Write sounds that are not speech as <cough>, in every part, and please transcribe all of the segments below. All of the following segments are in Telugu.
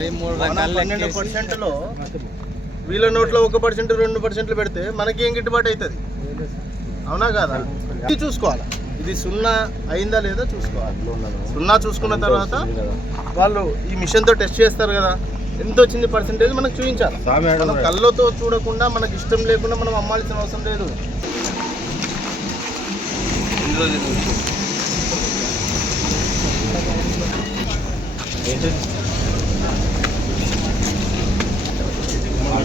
పన్నెండు పర్సెంట్లో వీళ్ళ నోట్లో ఒక పర్సెంట్ రెండు పర్సెంట్లు పెడితే మనకి ఏం గిట్టుబాటు అవుతుంది అవునా కాదా? ఇది చూసుకోవాలి? ఇది సున్నా అయిందా లేదా చూసుకోవాలి. సున్నా చూసుకున్న తర్వాత వాళ్ళు ఈ మిషన్తో టెస్ట్ చేస్తారు కదా ఎంత వచ్చింది పర్సెంటేజ్ మనకు చూపించాలి. మనం కళ్ళతో చూడకుండా మనకి ఇష్టం లేకుండా మనం అమ్మాల్సిన అవసరం లేదు.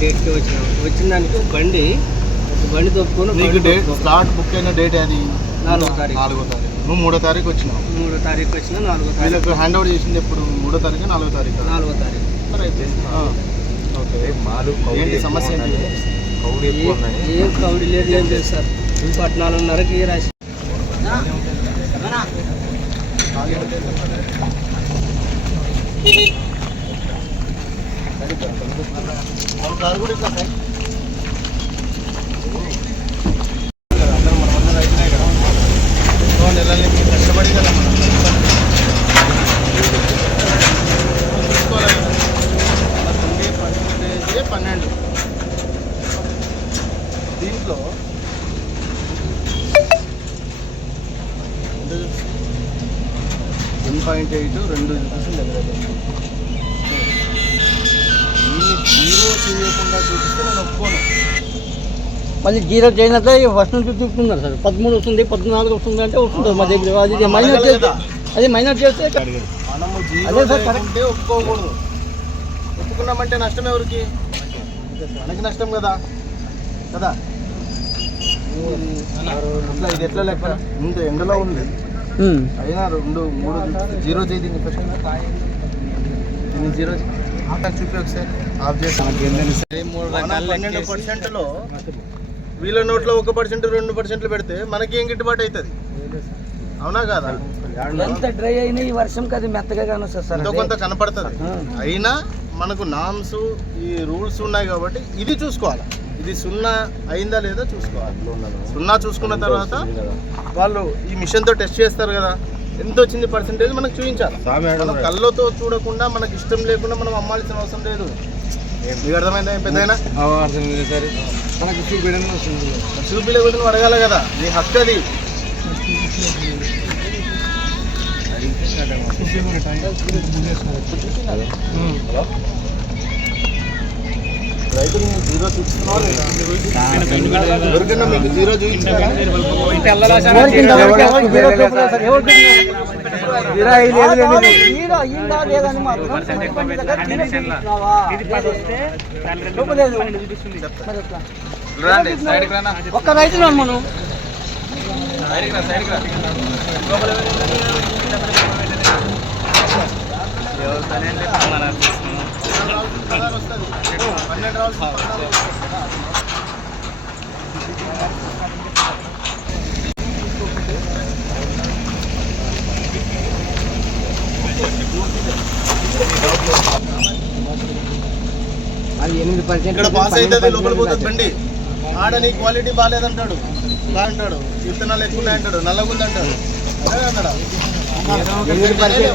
డేట్కి వచ్చినాం వచ్చిన దానికి ఒక బండి ఒక బండి తప్పుకొని నీకు డేట్. స్లాట్ బుక్ అయిన డేట్ అది నాలుగో తారీఖు. నాలుగో తారీఖు. నువ్వు మూడో తారీఖు వచ్చినావు. మూడో తారీఖు వచ్చిన నాలుగో తారీఖు. హ్యాండ్ ఓవర్ చేసింది ఎప్పుడు? మూడో తారీఖు నాలుగో తారీఖు? నాలుగో తారీఖు. ఏంటి సమస్య ఏంటి? ఏ- ఏం కౌడి లేదు ఏం లేదు సార్. పద్నాలుగున్నరకి రాసి మన కారు కూడా ఇట్లా సైడ్. ఎన్నో నెలల నుంచి కష్టపడి కదా మనం చూసుకోవాలి కదా. మనకు ఉండే పర్సెంటేజే పన్నెండు దీంట్లో వన్ పాయింట్ ఎయిట్ రెండు చూపిస్తుంది దగ్గర జీరో చేయకుండా చూపిస్తే నేను ఒప్పుకోను. మళ్ళీ జీరో చేయనట్లే ఫస్ట్ నుంచి చూపుతున్నారు సార్. పదమూడు వస్తుంది పద్నాలుగు వస్తుంది అంటే వస్తుంది మా దగ్గర అది మైనర్ చేస్తే. అది మైనర్ చేస్తే మనము అదే జీరో సార్ కరెక్ట్. ఒప్పుకోకూడదు. ఒప్పుకున్నామంటే నష్టం ఎవరికి? మనకి నష్టం కదా. కదా? ఇది ఎట్లా లెక్క? ఇంత ఎండలో ఉంది. అయినా రెండు మూడు జీరో చేయి దీన్ని దీన్ని జీరో చూపి ఒకసారి. ఆఫ్ చేసి మూడు రకాల పన్నెండు పర్సెంట్లో వీళ్ళ నోట్లో ఒక పర్సెంట్ రెండు పర్సెంట్లు పెడితే మనకి ఏం గిట్టుబాటు అవుతుంది? అవునా కాదా? ఎంత డ్రై అయినా ఈ వర్షంకి అది మెత్తగా కానొస్తుంది. కొంత కనపడుతుంది. అయినా మనకు నామ్స్ ఈ రూల్స్ ఉన్నాయి కాబట్టి ఇది చూసుకోవాలి. ఇది సున్నా అయిందా లేదా చూసుకోవాలి. సున్నా చూసుకున్న తర్వాత వాళ్ళు ఈ మిషన్తో టెస్ట్ చేస్తారు కదా. ఎంత వచ్చింది పర్సెంటేజ్ మనకు చూపించాలి. మనం కళ్ళతో చూడకుండా మనకి ఇష్టం లేకుండా మనం అమ్మాల్సిన అవసరం లేదు. మీకు అర్థమైందా? పెద్దయినా చూపిలే కూడా నువ్వు అడగాలి కదా. నీ హక్కు అది. రైతులు మీరు జీరో చూపిస్తున్నావా లేదా? ఎవరికైనా మీకు జీరో చూపించారా ఎవరికి ఇంతవరకు ఎవరికి జీరో చూపలేదు సార్. ఎవరికి జీరో పదహారు వస్తుంది. పన్నెండు. అది ఎనిమిది పర్సెంట్ ఇక్కడ పాస్ అవుతుంది లోపల పోతుంది బండి ఆడ నీ క్వాలిటీ బాగాలేదంటాడు అంటాడు విత్తనాలు ఎక్కువ నల్లగుందంటాడు అదే అన్నాడా? ఎనిమిది పర్సెంట్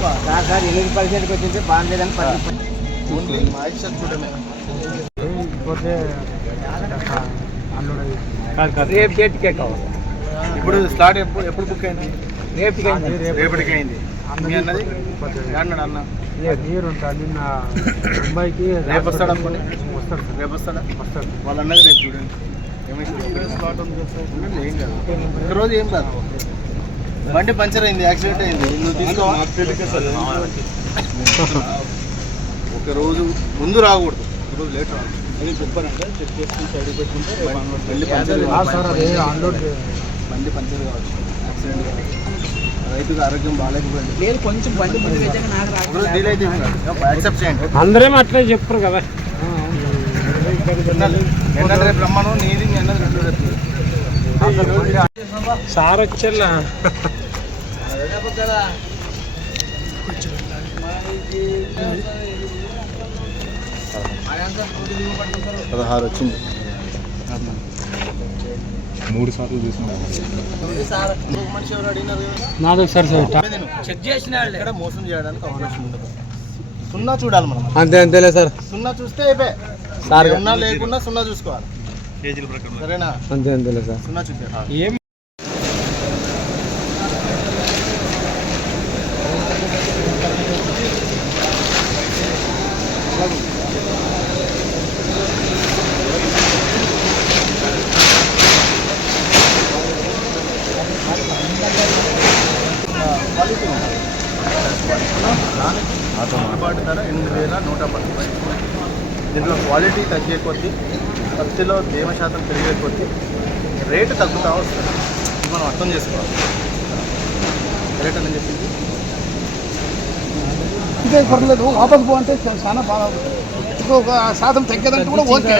ఎనిమిది పర్సెంట్కి వచ్చింటే బాగుండేదని పది ఓన్లీ సెట్ చూడమే. రేపు డేట్కే కావాలి. ఇప్పుడు స్టార్ట్ ఎప్పుడు ఎప్పుడు బుక్ అయింది? రేపటికి అయింది. మీ అన్నది? అన్నాడు అన్న? నీరు ఉంటా నిన్న ముంబైకి రేపు వస్తాడు అనుకోండి. వస్తాడు రేపు వస్తాడా? వస్తాడు. వాళ్ళు అన్నది రేపు చూడండి. స్లాట్ రోజు ఏం కాదు. బండి పంచర్ అయింది యాక్సిడెంట్ అయింది. నువ్వు తీసుకోవా <laughs> ఒక రోజు ముందు రాకూడదు ఒక రోజు లేట్ రాదు అది చెప్పారంటే చెక్ చేసుకుని సైడ్ పెట్టుకుంటే బండి పంచర్ బండి పంచర్ కావచ్చు యాక్సిడెంట్ కావచ్చు రైతుకు ఆరోగ్యం బాగాలేకపోయింది. లేదు కొంచెం బండి ముందు పెట్టాక నాకు ఒకరోజు డీల్ అయితే యాక్సెప్ట్ చేయండి అందరేం అట్లే చెప్పరు కదా. ఏంటంటే రేపు రమ్మను నీది మీ అన్నది రెండు రేపు. సార్ వచ్చేలా పదహారు వచ్చింది. మూడు సార్లు చూసిన నాది ఒకసారి సార్ చెక్ చేసిన వాళ్ళే. ఇక్కడ మోసం చేయడానికి అవకాశం ఉండదు. సున్నా చూడాలి మనం. అంతే అంతేలే సార్. సున్నా చూస్తే అయిపోయి. సార్ ఉన్నా లేకున్నా సున్నా చూసుకోవాలి. సరేనా? అంతే అంతేలే సార్. సున్నా ఏం క్వాలిటీ తగ్గే కొద్దీ పత్తిలో తేమ శాతం పెరిగే కొద్దీ రేటు తగ్గుతూ వస్తుంది. మనం అర్థం చేసుకోవాలి. రేట్ అని చెప్పింది. ఇదే పర్లేదు వాపస్ పో అంటే చాలా బాగా ఇంకొక శాతం తగ్గదంటే కూడా ఓకే.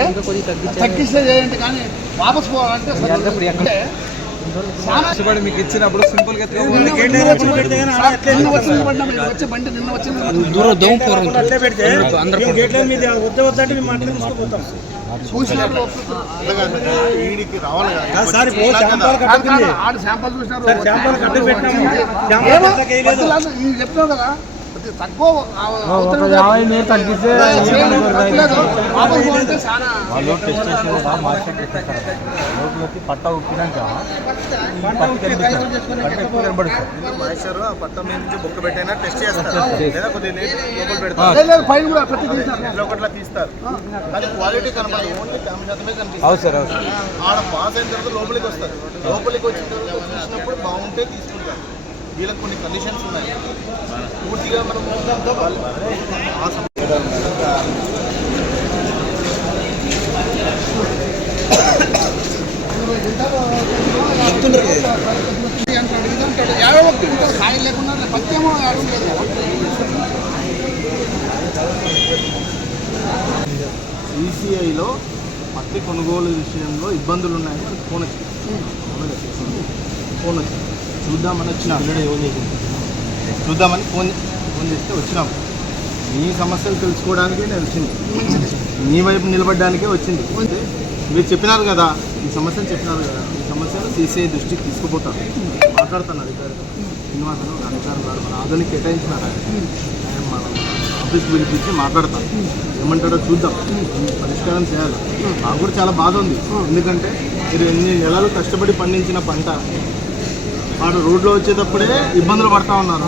తగ్గిస్తే చేయండి కానీ వాపస్ పోవాలంటే చాలా మీకు ఇచ్చినప్పుడు సింపుల్గా రావాలి కదా వాళ్ళు టెస్ట్ చేసి కూడా మార్కెట్ లోపలికి పట్ట ఉప్పినాక పట్టు కనిపిస్తుంది పట్ట ఎక్కువ కనబడుతుంది? మాయిశ్చర్ ఆ పట్ట మీద నుంచి బొక్క పెట్టైనా టెస్ట్ చేస్తారు. లేదా కొద్దిగా లోపల పెడతారు. ఒకట్లా తీస్తారు. కానీ క్వాలిటీ కనపడదు ఓన్లీ శాతమే కనిపిస్తుంది. ఆడ పాస్ అయిన తర్వాత లోపలికి వస్తారు. లోపలికి వచ్చిన తర్వాత చూసినప్పుడు బాగుంటే తీసుకుంటారు. వీళ్ళకి కొన్ని కండిషన్స్ ఉన్నాయి. పూర్తిగా మనం యాభై ఒకటి ఉంటాడు లేకుండా. ఈసీఐలో పత్తి కొనుగోలు విషయంలో ఇబ్బందులు ఉన్నాయని మనకి ఫోన్ వచ్చింది. ఫోన్ వచ్చింది. చూద్దామని వచ్చినాం చూద్దామని ఫోన్ ఫోన్ చేస్తే వచ్చినాం. మీ సమస్యలు తెలుసుకోవడానికి నేను వచ్చింది. మీ వైపు నిలబడడానికే వచ్చింది. అంటే మీరు చెప్పినారు కదా ఈ సమస్యలు చెప్పినారు కదా ఈ సమస్యను సీసీఐ దృష్టికి తీసుకుపోతారు మాట్లాడుతాను అధికారులు శ్రీనివాసన్ అధికారులు గారు మన ఆధుని కేటాయించినారు. ఆయన మన ఆఫీస్కి పిలిపించి మాట్లాడతాం. ఏమంటాడో చూద్దాం. పరిష్కారం చేయాలి? నాకు కూడా చాలా బాధ ఉంది. ఎందుకంటే మీరు ఎన్ని నెలలు కష్టపడి పండించిన పంట వాడు రోడ్లో వచ్చేటప్పుడే ఇబ్బందులు పడతా ఉన్నారు.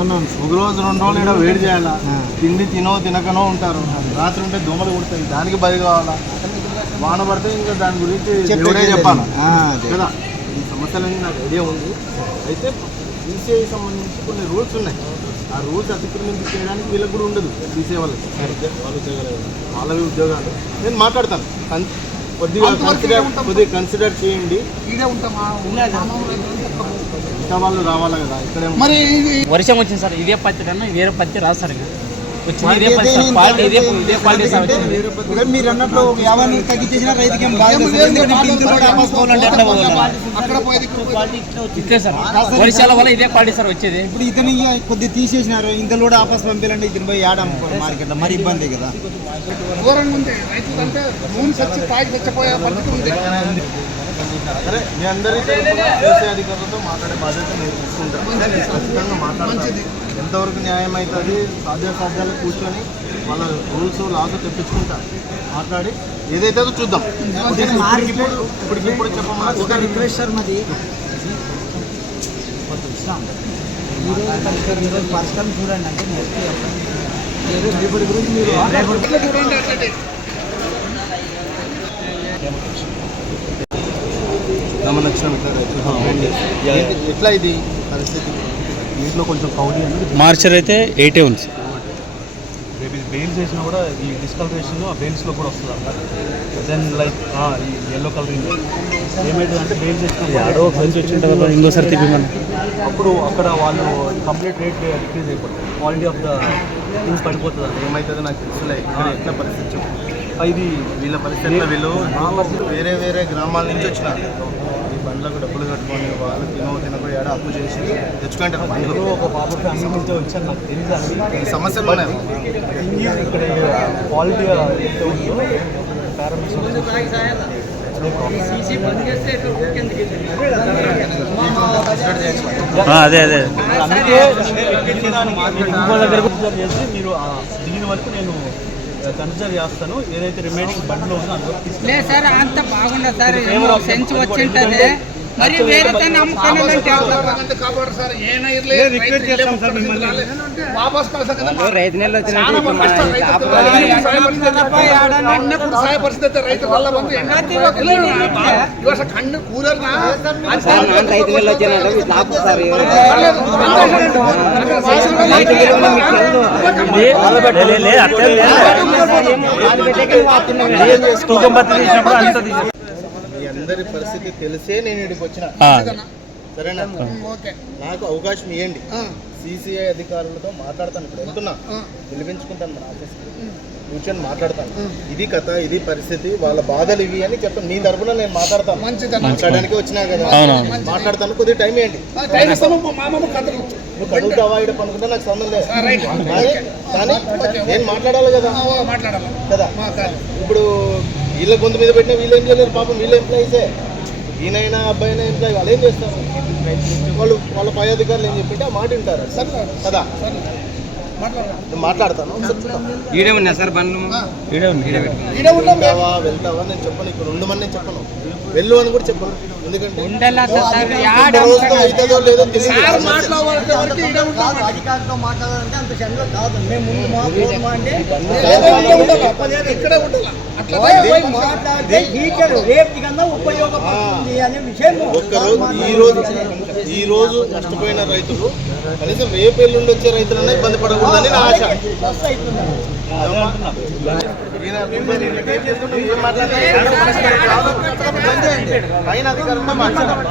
ఒక రోజు రెండు రోజులు ఇక్కడ వేడి చేయాలా. తిండి తినో తినకనో ఉంటారు. రాత్రి ఉంటే దోమలు కుడతాయి. దానికి బలి కావాలా? వాన పడితే ఇంకా దాని గురించి చెప్పాలి? కదా? ఈ సమస్యలన్నీ నాకు ఐడియా ఉంది. అయితే సీసీఐ సంబంధించి కొన్ని రూల్స్ ఉన్నాయి. ఆ రూల్స్ అతిక్రమించి చేయడానికి వీళ్ళకి కూడా ఉండదు సీసీఐ వాళ్ళకి. వాళ్ళు ఉద్యోగాలు. వాళ్ళవి ఉద్యోగాలు. నేను మాట్లాడతాను. కొద్దిగా కన్సిడర్. కొద్దిగా కన్సిడర్ చేయండి. మిగతా వాళ్ళు రావాలా కదా? ఇక్కడే మరి ఇది వర్షం వచ్చింది సార్. ఇదే పత్తి కన్నా వేరే పత్తి రాదు మీరు అన్నట్లు యాభై తగ్గించేసిన రైతుకి ఏం బాధ వర్షాల వల్ల ఇదే క్వాలిటీ సార్ వచ్చేది. ఇప్పుడు ఇతను ఇక కొద్దిగా తీసేసినారు. ఇంత కూడా ఆపాస్ పంపించాలంటే ఇతను పోయి ఆడ మార్కెట్లో. మరి ఇబ్బంది కదా. ఘోరంగా ఉంది రైతులంటే నూనె చచ్చి తాగి చచ్చిపోయే పరిస్థితి ఉంది. సరే మీ చేసే అధికారులతో మాట్లాడే బాధ్యత నేను తీసుకుంటాను నేను ఖచ్చితంగా మాట్లాడతాను ఎంతవరకు న్యాయం అవుతుంది? సాధ్యాసాధ్యాలు కూర్చొని వాళ్ళ రూల్స్ లాస్ తెప్పించుకుంటా మాట్లాడి ఏదైతే చూద్దాం. రిక్వెస్ట్ సార్ మాది. పరిష్కారం చూడండి అంటే రేపటి గురించి మీరు. గమనించిన ఎట్లా ఇది పరిస్థితి? దీంట్లో కొంచెం కౌడి అనేది మార్చర్ అయితే ఎయిటే ఉంది. రేపు ఇది బెయిల్స్ వేసినా కూడా ఈ డిస్కలరేషన్ ఆ బెయిల్స్లో కూడా వస్తుంది అన్నమాట. దెన్ లైక్ ఈ ఎల్లో కలరింగ్ ఏమైంది అంటే బెయిల్స్ వేసిన ఆడో ఫ్రెండ్స్ వచ్చిన తర్వాత ఇంకోసారి తిప్పమని. అప్పుడు అక్కడ వాళ్ళు కంప్లీట్ రేట్ డిక్రీజ్ అయిపోతుంది క్వాలిటీ ఆఫ్ ద థింగ్స్ పడిపోతుంది అండి ఏమవుతుందో నాకు తెలుసులే ఇక్కడ ఎట్లా పరిస్థితి ఇది వీళ్ళ పరిస్థితుల్లో వీళ్ళు వేరే వేరే గ్రామాల నుంచి వచ్చినారు. బండ్లకు డబ్బులు కట్టుకొని వాళ్ళు తినో తినకో ఏడ అప్పు చేసి తెచ్చుకుంటారు బండ్లు. ఒక పాప ఫ్యామిలీ నుంచి వచ్చాను నాకు ఈ సమస్యలు ఉన్నాయి? ఇక్కడ క్వాలిటీ అదే అదే. అందుకే ఇంకో దగ్గర చేసి మీరు ఆ దీని వరకు నేను కన్సిడర్ చేస్తాను ఏదైతే రిమైనింగ్ బండ్లో ఉందో లేదు సార్ అంత బాగుండదు సార్. సెన్స్ వచ్చింటది. మరి వేరే తను అమ్ముకున్నానంటే అంటే కాపాడు సార్ ఏనా ఇర్లే రిక్వెస్ట్ చేస్తాం సార్ మిమ్మల్ని వాపస్ కలసా కదా రైతు నెల చాలా మంది కష్టం రైతు అన్నప్పుడు సహాయ పరిస్థితి అయితే రైతు వల్ల ಬಂದು ಇವತ್ತು ಕಣ್ಣು ಕೂರರ್ನ రైతు నెల మీ అందరి పరిస్థితి తెలిసే నేను ఇక్కడికి వచ్చిన. సరేనా? నాకు అవకాశం ఇవ్వండి సిసిఐ అధికారులతో మాట్లాడతాను ఇప్పుడు. వెళ్తున్నా. పిలిపించుకుంటాను మన ఆఫీస్కి. కూర్చొని మాట్లాడతాను. ఇది కథ ఇది పరిస్థితి వాళ్ళ బాధలు ఇవి అని చెప్తాను. మీ తరపున నేను మాట్లాడతాను. మాట్లాడడానికి వచ్చినా కదా. మాట్లాడతాను. కొద్దిగా టైం ఇవ్వండి. టైం ఇస్తాము మా మామ కథలు. నువ్వు కదులుతావా ఇక్కడ పనుకుంటే నాకు సంబంధం లేదు. కానీ నేను మాట్లాడాలి కదా. కాదు. ఇప్పుడు వీళ్ళ గొంతు మీద పెట్టిన వీళ్ళు ఏం చేయలేరు పాపం వీళ్ళ ఎంప్లాయీసే ఈయనైనా అబ్బాయినా ఎంప్లాయీ వాళ్ళు ఏం చేస్తారు? వాళ్ళు వాళ్ళ పై అధికారులు ఏం చెప్పింటే ఆ మాట వింటారు. కదా? నేను మాట్లాడతాను. ఈడే ఉన్నా సార్ బండ్లు? ఈడే ఉంటాం వెళ్తావా? వెళ్తావా? నేను చెప్పను ఇక్కడ ఉండమని నేను చెప్పను. వెళ్ళు అని కూడా చెప్పను. ఎందుకంటే ఉండలా సార్ ఒక్క రోజుతో అవుతుందో లేదో తెలియదు. అధికారులతో ఈ రోజు ఈ రోజు నష్టపోయిన రైతులు కనీసం రేపు ఎల్లుండి వచ్చే రైతులన్నా ఇబ్బంది పడకూడదని నా ఆశ. పైన అధికారంతో మాట్లాడాలి